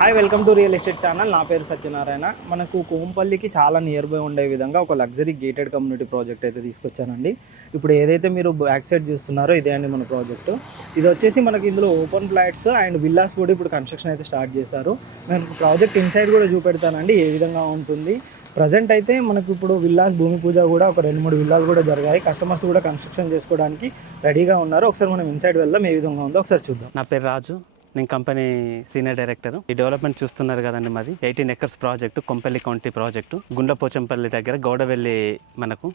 Hi welcome to real estate channel. నా పేరు సత్యనారాయణ. మనకు కోంపల్లికి చాలా నియర్ బై ఉండే విధంగా ఒక లగ్జరీ గేటెడ్ కమ్యూనిటీ ప్రాజెక్ట్ అయితే తీసుకొచ్చానండి. ఇప్పుడు ఏదైతే మీరు బ్యాక్ సైడ్ చూస్తున్నారో ఇదే అండి మన ప్రాజెక్టు. ఇది వచ్చేసి మనకి ఇందులో ఓపెన్ ఫ్లాట్స్ అండ్ విల్లాస్ కూడా ఇప్పుడు కన్స్ట్రక్షన్ అయితే స్టార్ట్ చేశారు. నేను ప్రాజెక్ట్ ఇన్సైడ్ కూడా చూపెడతానండి ఏ విధంగా ఉంటుంది. ప్రజెంట్ అయితే మనకు ఇప్పుడు విల్లాస్ భూమి పూజ కూడా ఒక 2-3 విల్లాలు కూడా జరిగాయి. కస్టమర్స్ కూడా కన్స్ట్రక్షన్ చేసుకోవడానికి రెడీగా ఉన్నారు. ఒకసారి మనం ఇన్సైడ్ వెళ్దాం, ఏ విధంగా ఉందో ఒకసారి చూద్దాం. నా పేరు రాజు, నేను కంపెనీ సీనియర్ డైరెక్టర్. ఈ డెవలప్మెంట్ చూస్తున్నారు కదండి, మాది 18 acres project, Kompally county project, Gundlapochampally దగ్గర గౌడవెల్లి. మనకు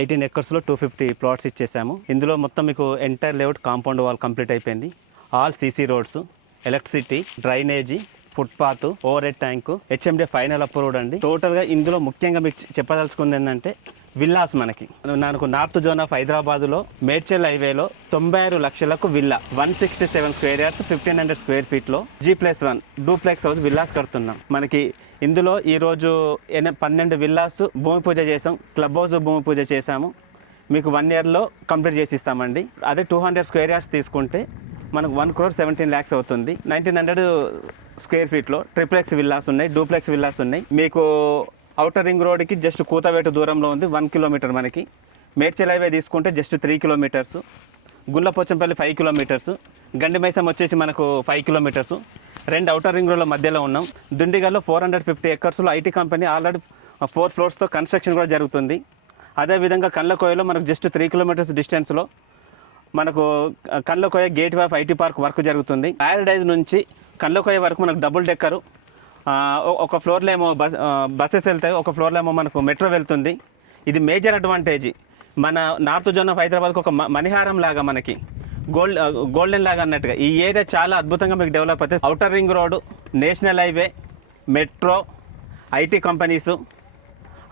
18 ఎకర్స్లో 250 ప్లాట్స్ ఇచ్చేసాము. ఇందులో మొత్తం మీకు entire layout compound wall complete అయిపోయింది. All CC roads, electricity, drainage, footpath, over head tank, HMD final approved అండి. టోటల్గా ఇందులో ముఖ్యంగా మీకు చెప్పదలుచుకుంది ఏంటంటే విల్లాస్. నాకు నార్త్ జోన్ ఆఫ్ హైదరాబాద్లో మేడ్చల్ హైవేలో 96 లక్షలకు విల్లా, 167 స్క్వేర్ యార్డ్స్, 1500 స్క్వేర్ ఫీట్లో G+1 డూప్లెక్స్ హౌస్ విల్లాస్ కడుతున్నాం. మనకి ఇందులో ఈరోజు 12 విల్లాస్ భూమి పూజ చేసాం, క్లబ్ హౌస్ భూమి పూజ చేసాము. మీకు 1 ఇయర్లో కంప్లీట్ చేసి ఇస్తామండి. అదే 200 స్క్వేర్ యార్డ్స్ తీసుకుంటే మనకు 1,17,00,000 అవుతుంది. 1900 స్క్వేర్ ఫీట్లో ట్రిప్లెక్స్ విల్లాస్ ఉన్నాయి, డూప్లెక్స్ విల్లాస్ ఉన్నాయి. మీకు ఔటర్ రింగ్ రోడ్కి జస్ట్ కూతవేటు దూరంలో ఉంది, 1 కిలోమీటర్. మనకి మేడ్చల్ హైవే తీసుకుంటే జస్ట్ 3 కిలోమీటర్స్, గుండ్లపోచంపల్లి 5 కిలోమీటర్స్, గండిమైసం వచ్చేసి మనకు 5 కిలోమీటర్స్. 2 ఔటర్ రింగ్ రోడ్ల మధ్యలో ఉన్నాం. దుండిగల్లో 450 ఎకర్స్లో ఐటీ కంపెనీ ఆల్రెడీ 4 ఫ్లోర్స్తో కన్స్ట్రక్షన్ కూడా జరుగుతుంది. అదేవిధంగా కళ్ళకోయలో మనకు జస్ట్ 3 కిలోమీటర్స్ డిస్టెన్స్లో మనకు Kandlakoya gateway of IT park work జరుగుతుంది. ప్యారడైజ్ నుంచి కళ్ళకోయ వరకు మనకు డబుల్ డెక్కరు, ఒక ఫ్లోర్లో ఏమో బస్సెస్ వెళ్తాయి, ఒక ఫ్లోర్లో ఏమో మనకు మెట్రో వెళ్తుంది. ఇది మేజర్ అడ్వాంటేజ్. మన నార్త్ జోన్ ఆఫ్ హైదరాబాద్కి ఒక మణిహారం లాగా, మనకి గోల్డెన్ లాగా అన్నట్టుగా ఈ ఏరియా చాలా అద్భుతంగా మీకు డెవలప్ అవుతుంది. Outer ring road, national highway, metro, IT companies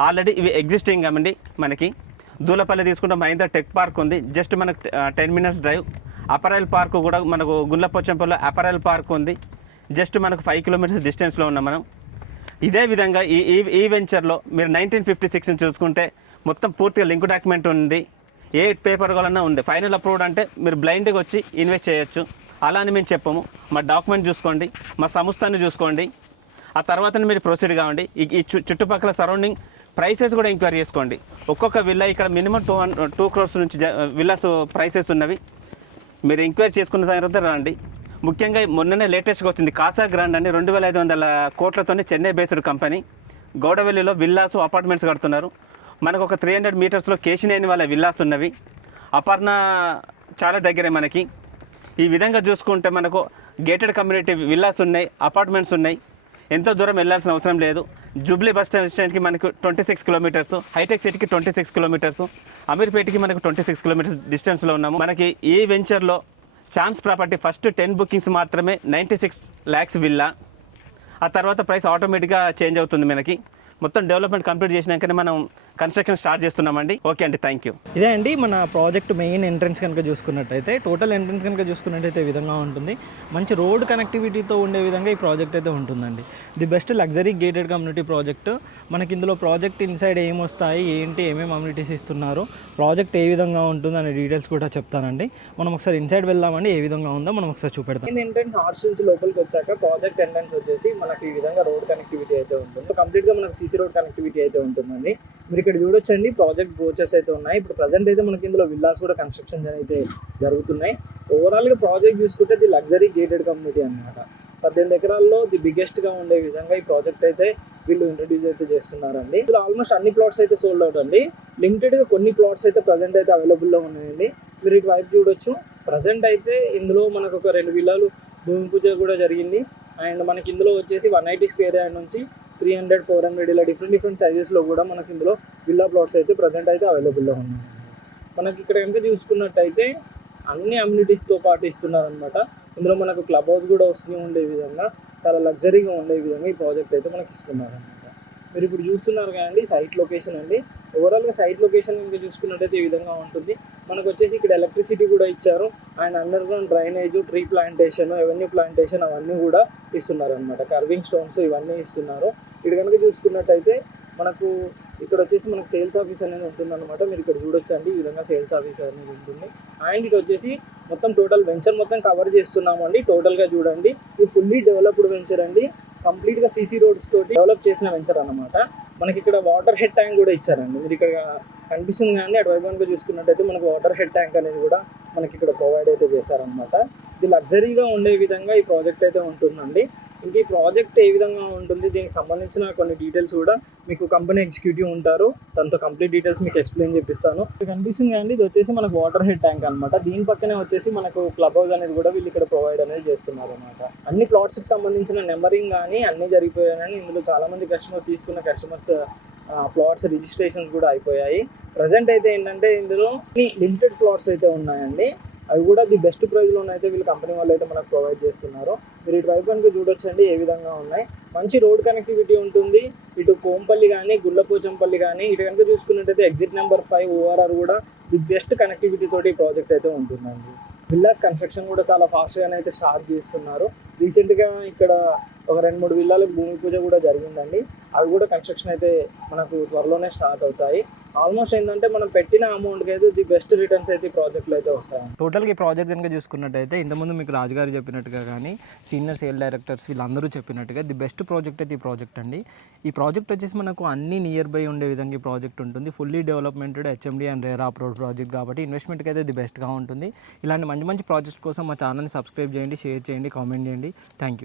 already ఇవి ఎగ్జిస్టింగ్ అండి. మనకి దూలపల్లి తీసుకుంటే మహీంద్రా టెక్ పార్క్ ఉంది, జస్ట్ మనకు 10 మినిట్స్ డ్రైవ్. అపరైల్ పార్క్ కూడా మనకు గుండ్లపోచంపల్లిలో అపరైల్ పార్క్ ఉంది, జస్ట్ మనకు 5 కిలోమీటర్స్ డిస్టెన్స్లో ఉన్నాం మనం. ఇదే విధంగా ఈ వెంచర్లో మీరు 1956 చూసుకుంటే మొత్తం పూర్తిగా లింక్ డాక్యుమెంట్ ఉంది, ఏ పేపర్ కావాలన్నా ఉంది. ఫైనల్ అప్రూవ్డ్ అంటే మీరు బ్లైండ్గా వచ్చి ఇన్వెస్ట్ చేయొచ్చు. అలా అని మేము చెప్పము. మా డాక్యుమెంట్ చూసుకోండి, మా సంస్థను చూసుకోండి, ఆ తర్వాత మీరు ప్రొసీడ్ కావండి. ఈ చుట్టుపక్కల సరౌండింగ్ ప్రైసెస్ కూడా ఎంక్వైరీ చేసుకోండి. ఒక్కొక్క విల్లా ఇక్కడ మినిమం 2 crores నుంచి విల్లాస్ ప్రైసెస్ ఉన్నవి. మీరు ఎంక్వైరీ చేసుకున్న తర్వాత రండి. ముఖ్యంగా మొన్ననే లేటెస్ట్గా వచ్చింది కాసా గ్రాండ్ అని 2,500 కోట్లతోనే చెన్నై బేస్డ్ కంపెనీ గౌడవెల్లిలో విల్లాసు అపార్ట్మెంట్స్ కడుతున్నారు. మనకు ఒక 300 మీటర్స్లో కేశినేని వాళ్ళ విల్లాస్ ఉన్నవి. అపర్ణ చాలా దగ్గరే మనకి. ఈ విధంగా చూసుకుంటే మనకు గేటెడ్ కమ్యూనిటీ విల్లాస్ ఉన్నాయి, అపార్ట్మెంట్స్ ఉన్నాయి. ఎంతో దూరం వెళ్ళాల్సిన అవసరం లేదు. జూబ్లీ బస్ స్టాండ్కి మనకు 26 కిలోమీటర్స్, హైటెక్ సిటీకి 26 కిలోమీటర్స్, అమీర్పేటకి మనకు 26 కిలోమీటర్స్ డిస్టెన్స్లో ఉన్నాము. మనకి ఈ వెంచర్లో ఛాన్స్ ప్రాపర్టీ ఫస్ట్ 10 బుకింగ్స్ మాత్రమే 96 lakhs విల్లా. ఆ తర్వాత ప్రైస్ ఆటోమేటిక్గా చేంజ్ అవుతుంది. మనకి మొత్తం డెవలప్మెంట్ కంప్లీట్ చేసినాకనే మనం కన్స్ట్రక్షన్ స్టార్ట్ చేస్తున్నామండి. ఓకే అండి, థ్యాంక్ యూ. ఇదే అండి మన ప్రాజెక్ట్ మెయిన్ ఎంట్రన్స్ కనుక చూసుకున్నట్టయితే, టోటల్ ఎంట్రన్స్ కనుక చూసుకున్నట్టయితే ఈ విధంగా ఉంటుంది. మంచి రోడ్ కనెక్టివిటీతో ఉండే విధంగా ఈ ప్రాజెక్ట్ అయితే ఉంటుందండి. The best luxury gated community project. మనకి ఇందులో ప్రాజెక్ట్ ఇన్సైడ్ ఏమొస్తాయి, ఏంటి, ఏమేమి అమ్యూనిటీస్ ఇస్తున్నారు, ప్రాజెక్ట్ ఏ విధంగా ఉంటుంది అనే డీటెయిల్స్ కూడా చెప్తానండి. మనం ఒకసారి ఇన్సైడ్ వెళ్దామండి, ఏ విధంగా ఉందో మనం ఒకసారి చూపెడతాం. ఎంట్రన్స్ ఆర్చ్ నుంచి లోపలికి వచ్చాక ప్రాజెక్ట్ ఎంట్రన్స్ వచ్చేసి మనకి ఈ విధంగా రోడ్ కనెక్టివిటీ అయితే ఉంటుంది. కంప్లీట్గా మనకి సీసీ రోడ్ కనెక్టివిటీ అయితే ఉంటుందండి. మీరు ఇక్కడ చూడొచ్చండి, ప్రాజెక్ట్ బ్రోచెస్ అయితే ఉన్నాయి. ఇప్పుడు ప్రజెంట్ అయితే మనకి ఇందులో విల్లాస్ కూడా కన్స్ట్రక్షన్ అయితే జరుగుతున్నాయి. ఓవరాల్గా ప్రాజెక్ట్ చూసుకుంటే ది లగ్జరీ గేటెడ్ కమ్యూనిటీ అనమాట. 18 ఎకరాల్లో ది బిగ్గెస్ట్గా ఉండే విధంగా ఈ ప్రాజెక్ట్ అయితే వీళ్ళు ఇంట్రడ్యూస్ అయితే చేస్తున్నారండి. ఇందులో ఆల్మోస్ట్ అన్ని ప్లాట్స్ అయితే సోల్డ్ అవుట్ అండి. లిమిటెడ్గా కొన్ని ప్లాట్స్ అయితే ప్రజెంట్ అయితే అవైలబుల్లో ఉన్నాయండి. మీరు ఇటు వైపు చూడొచ్చు. ప్రజెంట్ అయితే ఇందులో మనకు ఒక 2 విల్లాలు భూమి పూజ కూడా జరిగింది. అండ్ మనకి ఇందులో వచ్చేసి 180 స్క్వేర్ యార్డ్ నుంచి 300, 400 ఇలా డిఫరెంట్ సైజెస్లో కూడా మనకి ఇందులో విల్లా ప్లాట్స్ అయితే ప్రజెంట్ అయితే అవైలబుల్లో ఉన్నాయి. మనకి ఇక్కడ కనుక చూసుకున్నట్టయితే అన్ని అమ్యూనిటీస్తో పాటు ఇస్తున్నారనమాట. ఇందులో మనకు క్లబ్ హౌస్ కూడా వస్తూ ఉండే విధంగా, చాలా లగ్జరీగా ఉండే విధంగా ఈ ప్రాజెక్ట్ అయితే మనకి ఇస్తున్నారనమాట. మీరు ఇప్పుడు చూస్తున్నారు కదండి సైట్ లొకేషన్ అండి. ఓవరాల్గా సైట్ లొకేషన్ ఇంకా చూసుకున్నట్టయితే ఈ విధంగా ఉంటుంది. మనకు వచ్చేసి ఇక్కడ ఎలక్ట్రిసిటీ కూడా ఇచ్చారు. And under ground drainage, tree plantation, avenue plantation అవన్నీ కూడా ఇస్తున్నారు అనమాట. కర్వింగ్ స్టోన్స్ ఇవన్నీ ఇస్తున్నారు. ఇక్కడ కనుక చూసుకున్నట్టయితే మనకు ఇక్కడ వచ్చేసి మనకు సేల్స్ ఆఫీస్ అనేది ఉంటుంది అనమాట. మీరు ఇక్కడ చూడొచ్చండి, ఈ విధంగా సేల్స్ ఆఫీస్ అనేది ఉంటుంది. అండ్ ఇటు వచ్చేసి మొత్తం టోటల్ వెంచర్ మొత్తం కవర్ చేస్తున్నాము అండి. టోటల్గా చూడండి, ఇది ఫుల్లీ డెవలప్డ్ వెంచర్ అండి. కంప్లీట్గా సీసీ రోడ్స్ తోటి డెవలప్ చేసిన వెంచర్ అనమాట. మనకి ఇక్కడ వాటర్ హెడ్ ట్యాంక్ కూడా ఇచ్చారండి. మీరు ఇక్కడ కనిపిస్తుంది కానీ అటువైపు కనుక చూసుకున్నట్టయితే మనకు వాటర్ హెడ్ ట్యాంక్ అనేది కూడా మనకి ఇక్కడ ప్రొవైడ్ అయితే చేశారనమాట. ఇది లగ్జరీగా ఉండే విధంగా ఈ ప్రాజెక్ట్ అయితే ఉంటుందండి. ఇంక ఈ ప్రాజెక్ట్ ఏ విధంగా ఉంటుంది, దీనికి సంబంధించిన కొన్ని డీటెయిల్స్ కూడా మీకు కంపెనీ ఎగ్జిక్యూటివ్ ఉంటారు, తనతో కంప్లీట్ డీటెయిల్స్ మీకు ఎక్స్ప్లెయిన్ చేపిస్తాను. ఇక్కడ కనిపిస్తుంది అండి, ఇది వచ్చేసి మనకు వాటర్ హెడ్ ట్యాంక్ అనమాట. దీని పక్కనే వచ్చేసి మనకు క్లబ్ హౌస్ అనేది కూడా వీళ్ళు ఇక్కడ ప్రొవైడ్ అనేది చేస్తున్నారు అనమాట. అన్ని ప్లాట్స్కి సంబంధించిన నెంబరింగ్ కానీ అన్నీ జరిగిపోయాయని ఇందులో చాలా మంది తీసుకున్న కస్టమర్స్ ప్లాట్స్ రిజిస్ట్రేషన్స్ కూడా అయిపోయాయి. ప్రజెంట్ అయితే ఏంటంటే ఇందులో లిమిటెడ్ ప్లాట్స్ అయితే ఉన్నాయండి. అవి కూడా ది బెస్ట్ ప్రైస్లోనే అయితే వీళ్ళు కంపెనీ వాళ్ళు అయితే మనకు ప్రొవైడ్ చేస్తున్నారు. మీరు ఇటు వైపు కనుక చూడొచ్చండి ఏ విధంగా ఉన్నాయి. మంచి రోడ్ కనెక్టివిటీ ఉంటుంది. ఇటు కోంపల్లి కానీ గుళ్ళపోచంపల్లి కానీ ఇటు కనుక చూసుకున్నట్టయితే ఎగ్జిట్ నెంబర్ 5 ORR కూడా ది బెస్ట్ కనెక్టివిటీ తోటి ప్రాజెక్ట్ అయితే ఉంటుందండి. విల్లాస్ కన్స్ట్రక్షన్ కూడా చాలా ఫాస్ట్గానే అయితే స్టార్ట్ చేస్తున్నారు. రీసెంట్గా ఇక్కడ ఒక 2-3 విల్లాలకు భూమి పూజ కూడా జరిగిందండి. అవి కూడా కన్స్ట్రక్షన్ అయితే మనకు త్వరలోనే స్టార్ట్ అవుతాయి. ఆల్మోస్ట్ ఏంటంటే మనం పెట్టిన అమౌంట్కి అయితే ది బెస్ట్ రిటర్న్స్ అయితే ఈ ప్రాజెక్ట్లో అయితే వస్తాయి. టోటల్గా ఈ ప్రాజెక్ట్ కనుక చూసుకున్నట్టయితే ఇంతకుముందు మీకు రాజుగారు చెప్పినట్టుగా కానీ సీనియర్ సేల్ డైరెక్టర్స్ వీళ్ళందరూ చెప్పినట్టుగా ది బెస్ట్ ప్రాజెక్ట్ అయితే ఈ ప్రాజెక్ట్ అండి. ఈ ప్రాజెక్ట్ వచ్చేసి మనకు అన్ని నియర్ బై ఉండే విధంగా ఈ ప్రాజెక్ట్ ఉంటుంది. Fully డెవలప్మెంటెడ్ HMD and RERA approved project కాబట్టి ఇన్వెస్ట్మెంట్కి అయితే ది బెస్ట్గా ఉంటుంది. ఇలాంటి మంచి మంచి ప్రాజెక్ట్స్ కోసం మా ఛానల్ని సబ్స్క్రైబ్ చేయండి, షేర్ చేయండి, కామెంట్ చేయండి. Thank you.